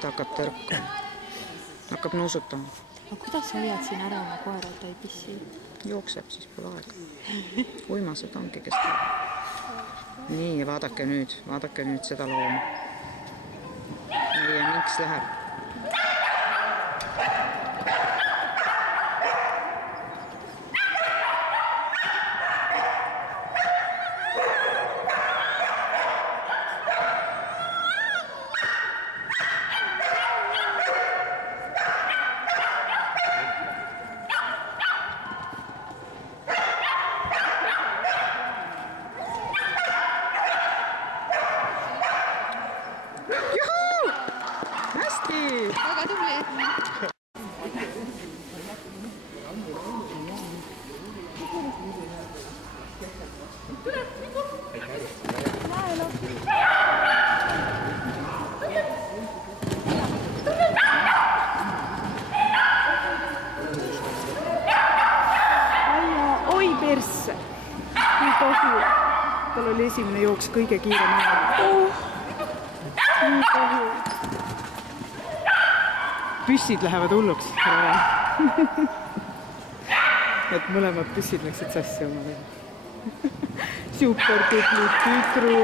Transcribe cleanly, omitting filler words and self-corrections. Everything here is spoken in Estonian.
ta hakkab tõrkuma. Hakkab nuusutama. Aga kuidas sa hoiad siin ära oma koera, et ta ei pissi? Jookseb, siis pole aega. Uimased ongi, kes teeb. Nii, vaadake nüüd seda looma. Meie minks läheb. Väga tubli! Oi persse! Nii kahju! Tal oli esimene jooks kõige kiirem aeg. Nii kahju! Püssid lähevad hulluks. Et mõlemad püssid läksid sassi oma veel. Super tubli tüdru.